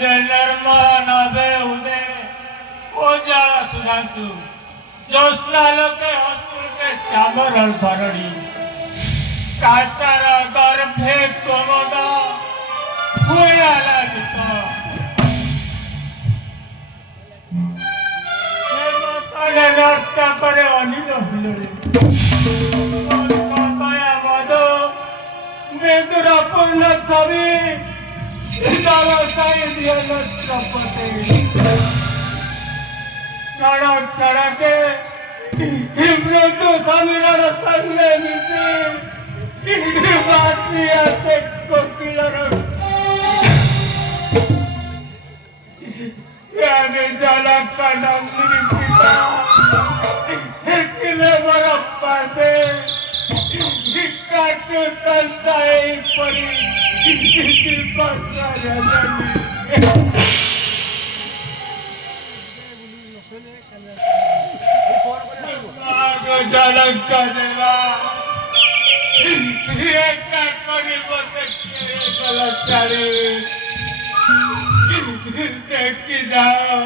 निर्मल नभे उदे ओजाला सुधांशु ज्योत्स्ना लोके अस्तुल के श्यामर भरणी कासार गर्भे कोमद हुएला गीत नष्ट करे अनिल हिलरे सतया मद मृदुर पूर्ण छवि साई दिया छत्रपति सड़क सड़के मृत्यु समीरण संगे मिशी बासिया से कोकिलर यानी झलक का डंगरी सीता किले बरफ पासे काटू तंसाई परी किसी पासा रजनी झलक का देवा ये क्या करी बोते गलत चली देखी जाओ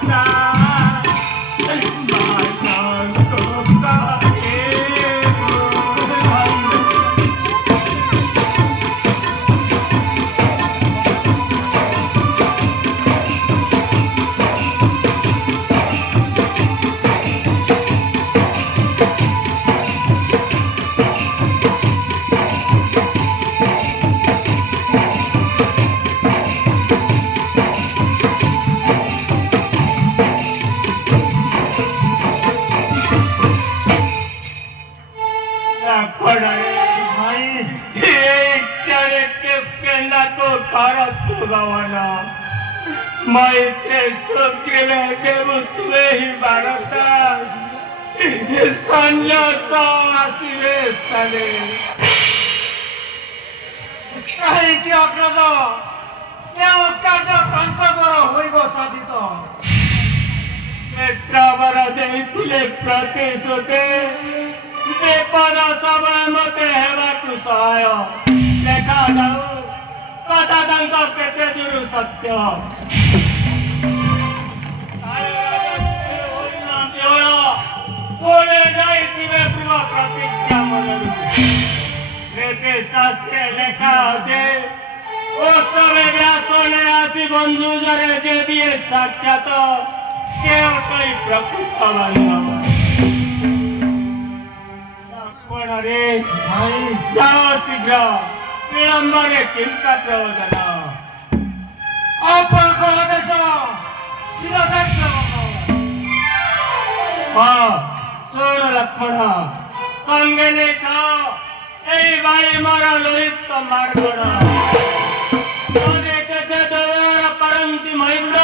माता मैत्रे सुग्रीवे देवुत्वे भारत संन्यास आसिले स्ताने କାହିଁକି ଅଗ୍ରଜ କେଉଁ କାର୍ଯ୍ୟ ତାଙ୍କ ଦ୍ୱାରା ହୋଇବ ସାଧିତ ନେତ୍ରବର ଦେଇଥିଲେ ପ୍ରତିଶ୍ରୁତି ବିପଦ ସମୟ ମତେ ହେବାକୁ ସହାୟ ଦେଖାଯାଉ କଥା ତାଙ୍କ କେତେ ଦୂର ସତ୍ୟ बोले जाइए पूर्व प्रतिज्ञा मनु नीति शास्त्रे लेखा होते उस समय व्यास ने आसी बंधु जरे जे दिए साक्षात केव कोई प्रकृत वाली लक्ष्मण रे ଭାଇ जाओ शीघ्र विलंब रे किंका प्रयोजन ଆପଣଙ୍କ ଆଦେଶ ଶିରଦାକ୍ଷ हाँ सुन लक्ष्मण संगे देखो এই বাড়ি মারা লোহিত মার্গণ দেখেছে দেবের পরন্তি মহিন্দ্র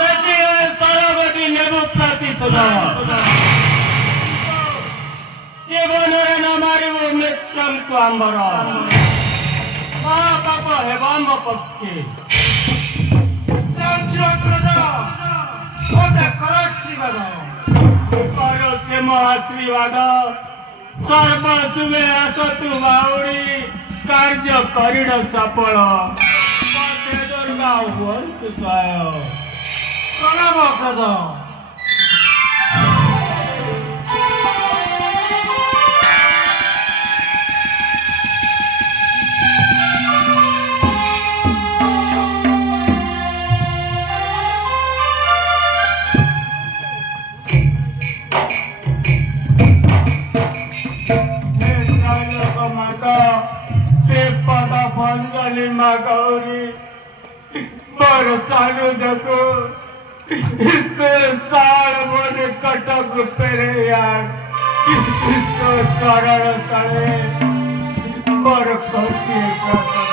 দেখিয়ে সরবটি নেব প্রতিশোধ জীবনের ন মারিব মৃত্যুম তু আম্বর মহাপাপ ହେବ ଆମ ପକ୍ଷେ ଚାଲିଛି ଅଗ୍ରଜ ମୋତେ କର ଆଶୀର୍ବାଦ କରୁଛେ ମୋ ଆଶୀର୍ବାଦ सर्व शुभे असतु बाउड़ी कार्य करिण सफल पथे दुर्गा हुअन्तु सहाय ପ୍ରଣାମ ଅଗ୍ରଜ पंजलि माँ गौरी पर सालू देखो साल मन कटक पेरे यार तो चरण तले पर कटी